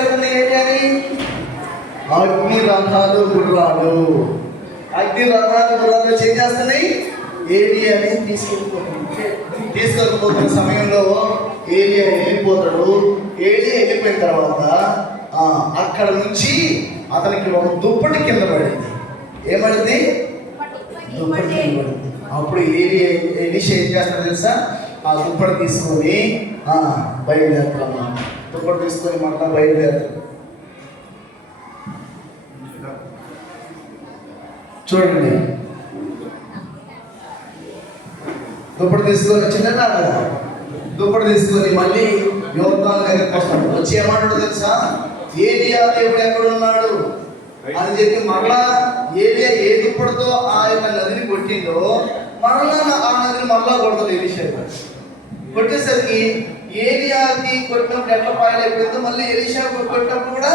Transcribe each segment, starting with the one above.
తీసుకెళ్తున్నాయి ఏంటి అని? అగ్ని రథాలు గుర్రాలు. అగ్ని రథాలు గుర్రాలు ఏం చేస్తున్నాయి? ఏలియాని తీసుకెళ్ళిపోతున్న సమయంలో ఏలియా వెళ్ళిపోతాడు. ఏలియా వెళ్ళిపోయిన తర్వాత అక్కడ నుంచి అతనికి ఒక దుప్పటి కింద పడింది. ఏమడింది? దుప్పటి కింద పడింది. అప్పుడు ఎలీషా ఏం చేస్తాడో తెలుసా? ఆ దుప్పటి తీసుకొని బయలుదేరుతాడు. దుప్పటి తీసుకొని మళ్ళా బయలుదేరుతాడు. చూడండి, దుప్పటి తీసుకొని చిన్ననాడు దుప్పటి తీసుకొని మళ్ళీ యోర్దాను దగ్గరికి వస్తాడు. వచ్చి ఏమంటాడు తెలుసా? ఏలియా దేవుడు ఎక్కడున్నాడు అని చెప్పి మరలా ఏలియా ఏ దుప్పటితో ఆ యొక్క నదిని కొట్టిందో మరలా ఆ నదిని మరలా కొడతాడు ఎలీషా. కొట్టేసరికి ఏలియాకి కొట్టినప్పుడు ఎట్లా పాయలైపోయిందో మళ్ళీ ఎలీషా కొట్టినప్పుడు కూడా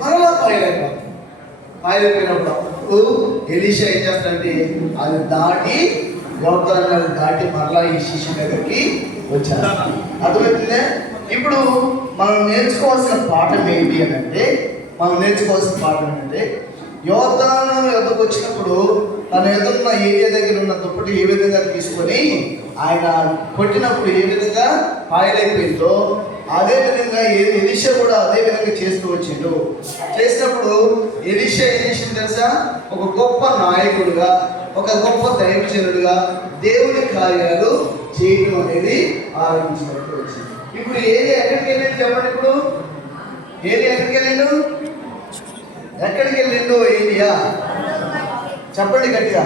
మరలా పాయలైపోతుంది. పాయలైపోయినప్పుడు ఎలీషా ఏం చేస్తాడంటే అది దాటి యోర్దాను దాటి మరలా ఈ శిష్యు దగ్గరికి వచ్చారు. అర్థమవుతుందే? ఇప్పుడు మనం నేర్చుకోవాల్సిన పాఠం ఏంటి అని అంటే, యోర్దాను ఎదుకు వచ్చినప్పుడు తన ఎదురున్న ఏరియా దగ్గర ఉన్న దుప్పటి ఏ విధంగా తీసుకొని ఆయన కొట్టినప్పుడు ఏ విధంగా పాయలైపోయిందో అదే విధంగా ఎలీషా కూడా అదే విధంగా చేస్తూ వచ్చిండు. చేసినప్పుడు ఎలీషా ఏం చేసింది తెలుసా? ఒక గొప్ప నాయకుడుగా, ఒక గొప్ప దైవజనుడుగా దేవుని కార్యాలు చేయడం అనేది ఆరంభించినట్టు వచ్చింది. ఇప్పుడు ఏరియా ఎక్కడికి వెళ్ళండి చెప్పండి. ఇప్పుడు ఏరియా ఎక్కడికి వెళ్ళిండు? ఏరియా చెప్పండి గట్టిగా.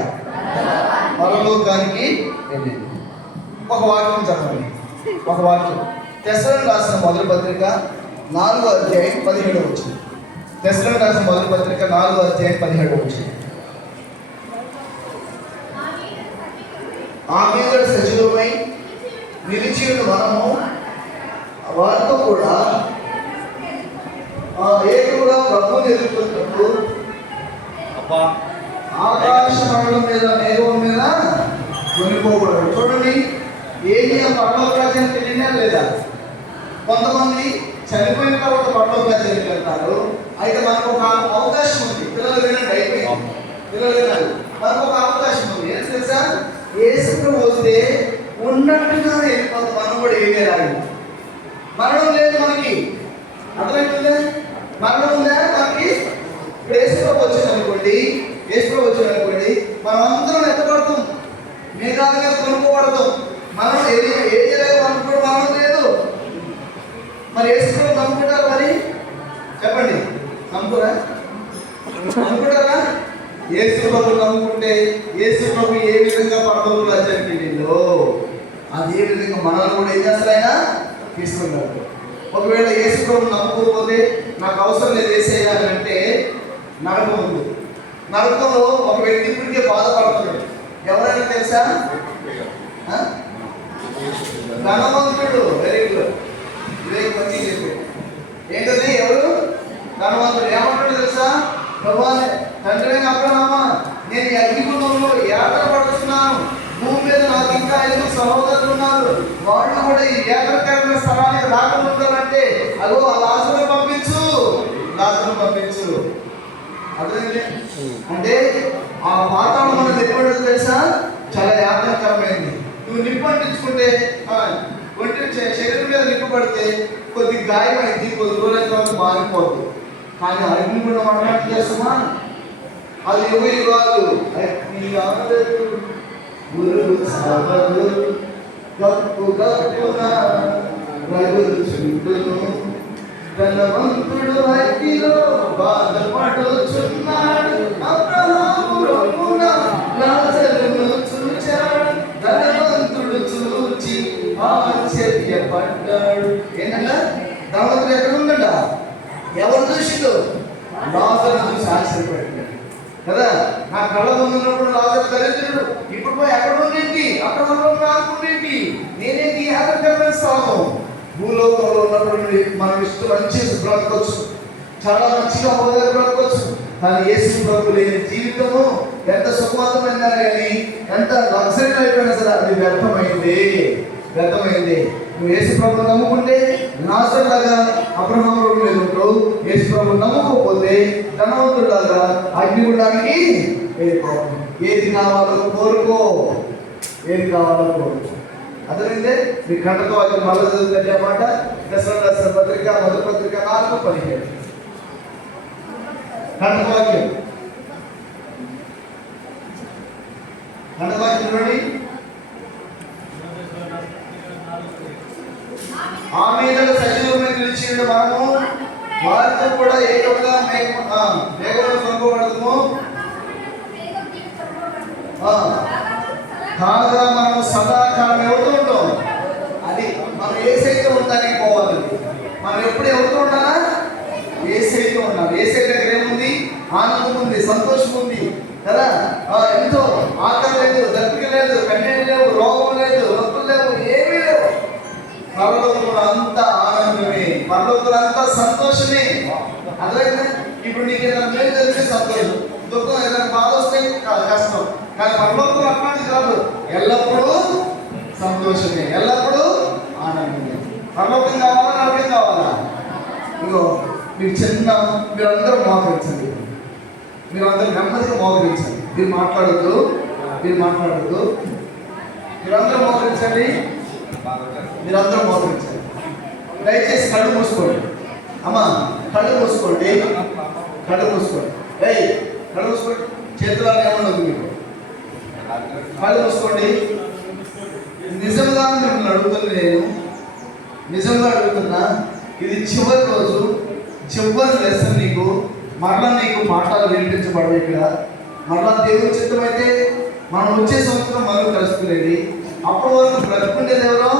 పరలోకానికి వెళ్ళిండు. ఒక వాక్యం చెప్పండి. ఒక వాక్యం తెస్సలోనికీయులకు రాసిన మొదటి పత్రిక 4వ అధ్యాయం 17వ వచనం. తెస్సలోనికీయులకు రాసిన మొదటి పత్రిక 4వ అధ్యాయం 17వ వచనం. ఆ మీద సజీవమై నిలిచి ఉన్న మనము వారితో కూడా ఏకుగా ప్రభువుని ఎదుర్కొన్నప్పుడు ఆకాశ మండలం మీద మేఘం మీద కొనిపోకూడదు. చూడండి, ఏలియా పరలోక రాజ్యానికి వెళ్ళినా లేదా? కొంతమంది చనిపోయిన తర్వాత పరలోక రాజ్యానికి వెళ్తారు. అయితే మనకు ఒక అవకాశం ఉంది. పిల్లలు వినండి, అయిపోయింది. పిల్లలు వినాలి. మనకు ఒక అవకాశం ఉంది. ఏం తెలుసా? యేసుకు వస్తే ఉన్నట్టుగా వెళ్ళిపోతాం. మనం కూడా ఏమీ రాదు. మరణం లేదు మనకి. అర్థమవుతుందా? మరణం ఉందా మనకి? ఇప్పుడు యేసుప్రభు వచ్చిందనుకోండి, మనం అందరం ఎత్తపడతాం, మేఘాల మీద కొనుక్కోబడతాం. మనం ఏ జరగదు అనుకోవడం మరణం లేదు. మరి యేసుప్రభు నమ్ముకుంటారు? మరి చెప్పండి, నమ్ముకుంటారా? యేసుప్రభు నమ్ముకుంటే యేసుప్రభు ఏ విధంగా పరలోక రాజ్యానికి వెళ్ళిందో అదే విధంగా మనల్ని కూడా ఏం చేస్తారు? ఆయన తీసుకున్నారు. ఒకవేళ యేసుప్రభు నమ్ముకోకపోతే నాకు అవసరం లేదు యేసయ్య అంటే నరకం ఉంది. నరకంలో ఒక వ్యక్తి ఇప్పటికే బాధపడుతున్నాడు. ఎవరైనా తెలుసా? ధనవంతుడు. వెరీ గుడ్, మంచి చెప్పాడు. ఏంటది? ఎవరు? ధనవంతుడు. ఏమంటాడు తెలుసా? ప్రభా, తండ్రి అబ్రహామా, నేను ఈ అగ్నిగుండంలో యాత్ర పడుతున్నాను. భూమి మీద నాకు ఇంకా 5 సహోదరులు ఉన్నారు. వాళ్ళు కూడా ఈ యాత్రకరమైన స్థలానికి రాకుండా అదో ఆ లాజరును పంపించు. అర్థమైంది? అంటే ఆ వాతావరణం మనకు ఎప్పుడు తెలుసా? చాలా యాత్రకరమైంది. నువ్వు నిప్పు అంటించుకుంటే ఒంటి శరీరం మీద నిప్పు పడితే కొద్ది గాయమైంది, కొద్ది రోజుల తర్వాత మారిపోతుంది. కానీ అగ్నిగుండం అన్నట్టు చేస్తామా? అది ఎవరి కాదు. ధనవంతుడు అగ్నిలో బాధపడుచున్నాడు. అబ్రహాము రొమ్మున లాజరును చూచాడు. ధనవంతుడు చూచి ఆశ్చర్యపడ్డాడు. ఏంటంటే ధనవంతుడు ఎక్కడ ఉందంట? ఎవరు చూసిండు? లాజరు చూసి ఆశ్చర్యపడ్డాడు కదా. నా కళ్ళ ముందున్నప్పుడు లాజరు దరిద్రుడు, ఇప్పుడు పోయి ఎక్కడ ఉండేంటి? అక్కడ రాకుండేంటి? నేనేంటి యాత్రకరమైన స్థలం? భూలోకంలో ఉన్నప్పుడు మనం ఇష్టం మంచి బ్రతకొచ్చు, చాలా మంచిగా హోదాగా బ్రతకొచ్చు. కానీ యేసు ప్రభు లేని జీవితము ఎంత సుఖవంతమైనా కానీ, ఎంత లగ్జరీ అయిపోయినా సరే అది వ్యర్థమైంది. వ్యర్థమైంది. నువ్వు యేసు ప్రభువుని నమ్ముకుంటే నాజరులాగా అబ్రహాము రోడ్డు మీద ఉంటావు. యేసు ప్రభువుని నమ్ముకోకపోతే ధనవంతులాగా అగ్నిగుండానికి వెళ్ళిపోవాలి. ఏది కావాలో కోరుకో, ఏది కావాలో కోరుకో. అర్థమైందే? మీ కంటతో అది మళ్ళీ చదువుతుంది అన్నమాట. దశరథ రాసిన పత్రిక మొదటి పత్రిక 4:17 కంటవాక్యం. కంటవాక్యం చూడండి. ఆ మీద సజీవమై నిలిచి మనము వారితో కూడా ఏకంగా మేఘంలో కొనుక్కోబడతాము. కాగా మనం సదాకాలం ఎవరితో ఉంటాం? అది మనం ఏసైతే ఉండడానికి పోవాలి. మనం ఎప్పుడు ఎవరితో ఉండాలా? ఏసైతో ఉండాలి. ఏసై దగ్గర ఏముంది? ఆనందం ఉంది, సంతోషం ఉంది కదా. ఎంతో ఆకలి లేదు, దప్పిక లేదు, కన్నీళ్ళు లేవు, రోగం లేదు, నొప్పులు లేవు, ఏమీ లేవు. పరలోకంలో అంతా ఆనందమే, పరలోకంలో అంతా సంతోషమే. అర్థమైందా? ఇప్పుడు నీకు ఏదైనా మేలు జరిగితే సంతోషం, దుఃఖం ఏదైనా బాధ వస్తే కష్టం. కానీ పరలోకంలో అట్లాంటిది కాదు. ఎల్లప్పుడూ సంతోషమే, ఎల్లప్పుడూ ఆనందమే. పరలోకం కావాలా, నరకం కావాలా? ఇగో మీరందరూ మోకరించండి. మీరందరూ నెమ్మదిగా మోకరించండి. మీరు మాట్లాడద్దు. మీరందరూ మోకరించండి. దయచేసి కళ్ళు మూసుకోండి. అమ్మా కళ్ళు మూసుకోండి. కళ్ళు మూసుకోండి. చేతులు ఏమన్నది మీకు? కళ్ళు మూసుకోండి. నిజంగా మిమ్మల్ని అడుగుతుంది, నేను నిజంగా అడుగుతున్నా. ఇది చివరి రోజు, చివరి లెసన్. మరలా నీకు మాటలు వినిపించబడవు. ఇక్కడ మరలా దేవుని చిత్తమైతే మనం వచ్చే సంవత్సరం మనం కలుసుకునేది. అప్పటి వరకు బ్రతుకుండేది ఎవరో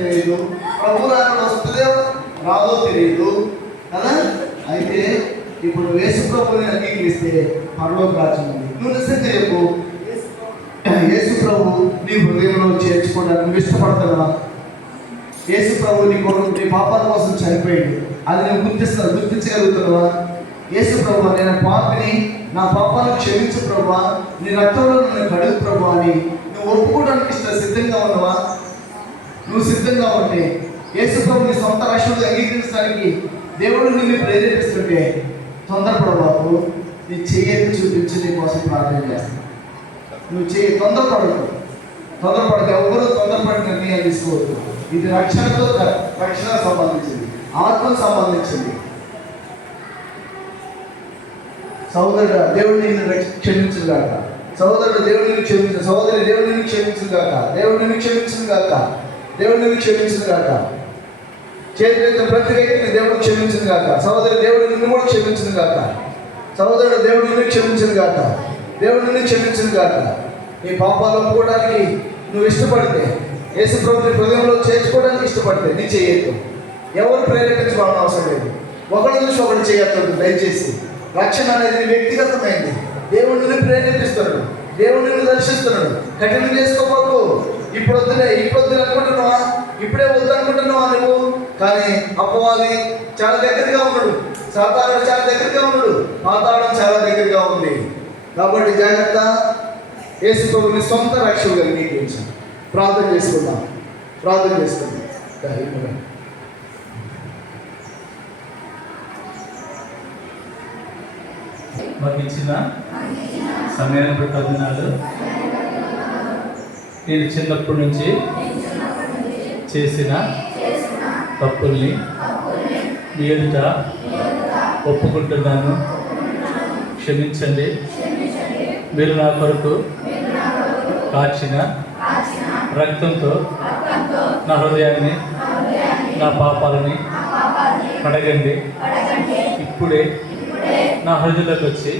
తెలియదు. ప్రభు అక్కడ వస్తుందో రాదో తెలియదు కదా. అయితే ఇప్పుడు యేసు ప్రభుని అంగీకరిస్తే పరలోక రాజ్యం ఉంది. నువ్వు నిజంగా చెప్పు, యేసు ప్రభు నీ హృదయంలో చేర్చుకోవడానికి నువ్వు ఇష్టపడతావా? యేసు ప్రభు నీ కొరకు నీ పాపాల కోసం చనిపోయాడు, అది నువ్వు గుర్తించగలుగుతున్నావా? యేసు ప్రభు నేను పాపిని, నా పాపాలను క్షమించు ప్రభు, నీ రక్తంలో నన్ను కడుగు ప్రభు అని నువ్వు ఒప్పుకోవడానికి సిద్ధంగా ఉన్నావా? నువ్వు సిద్ధంగా ఉంటే యేసు ప్రభు నీ సొంత రక్షణగా అంగీకరించడానికి దేవుడు నిన్ను ప్రేరేపిస్తుంటే తొందరపడబాకు. నీ చెయ్యి చూపించి నీ కోసం ప్రార్థన చేస్తాను. నువ్వు తొందరపడక ఎవరు తొందరపడి నిర్ణయాలు తీసుకోవద్దు. ఇది రక్షణకు సంబంధించింది, ఆత్మకు సంబంధించింది. సహోదరుడు దేవుడు నిన్ను క్షమించును గాక. సహోదరుడు దేవుడు నిన్ను క్షమించు. సహోదరి దేవుడు నిన్ను క్షమించును గాక. దేవుడు నిన్ను క్షమించును గాక. చేతులెత్తిన ప్రతి వ్యక్తిని దేవుడు క్షమించును గాక. సహోదరి దేవుడు నిన్ను కూడా క్షమించును గాక. సహోదరుడు దేవుడు నిన్ను క్షమించును గాక. నీ పాపాలు ఒప్పుకోవడానికి నువ్వు ఇష్టపడితే, యేసు ప్రభుని హృదయంలో చేర్చుకోవడానికి ఇష్టపడితే నీ చేయొద్దు. ఎవరు ప్రేరేపించుకోవాలని అవసరం లేదు. ఒకరు చూసి ఒకరు చేయొద్దు. దయచేసి రక్షణ అనేది వ్యక్తిగతమైంది. దేవుడు నిన్ను ప్రేరేపిస్తున్నాడు, దేవుడు నిన్ను దర్శిస్తున్నాడు. కఠినం చేసుకోబోకు. ఇప్పుడు వద్దు అనుకుంటున్నావా? ఇప్పుడే వద్దు అనుకుంటున్నావా నువ్వు? కానీ అపవాది చాలా దగ్గరగా ఉన్నాడు, సాతానుడు చాలా దగ్గరగా ఉన్నాడు, పాతాళం చాలా దగ్గరగా ఉంది. కాబట్టి జాగ్రత్త. యేసు ప్రభుని సొంత రక్షకుడిగా అంగీకరించాం. ప్రార్థన చేసుకుందాం. మాకు ఇచ్చిన సమయాన్ని బట్టి వందనాలు. నేను చిన్నప్పటి నుంచి చేసిన తప్పుల్ని మీ ఎదుట ఒప్పుకుంటున్నాను. క్షమించండి. మీరు నా కొరకు కాచిన రక్తంతో నా హృదయాన్ని, నా పాపాలని కడగండి. ఇప్పుడే నా హృదయంలోకి వచ్చి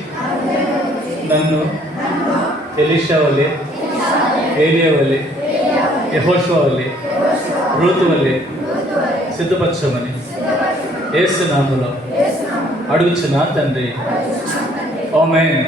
నన్ను ఎలీషా వల్లే, ఏలియా వల్లే, యెహోషువ వల్లే, రూతు వల్లే సిద్ధపరచమని యేసు నామములో అడుగుచున్నా తండ్రి. ఆమేన్.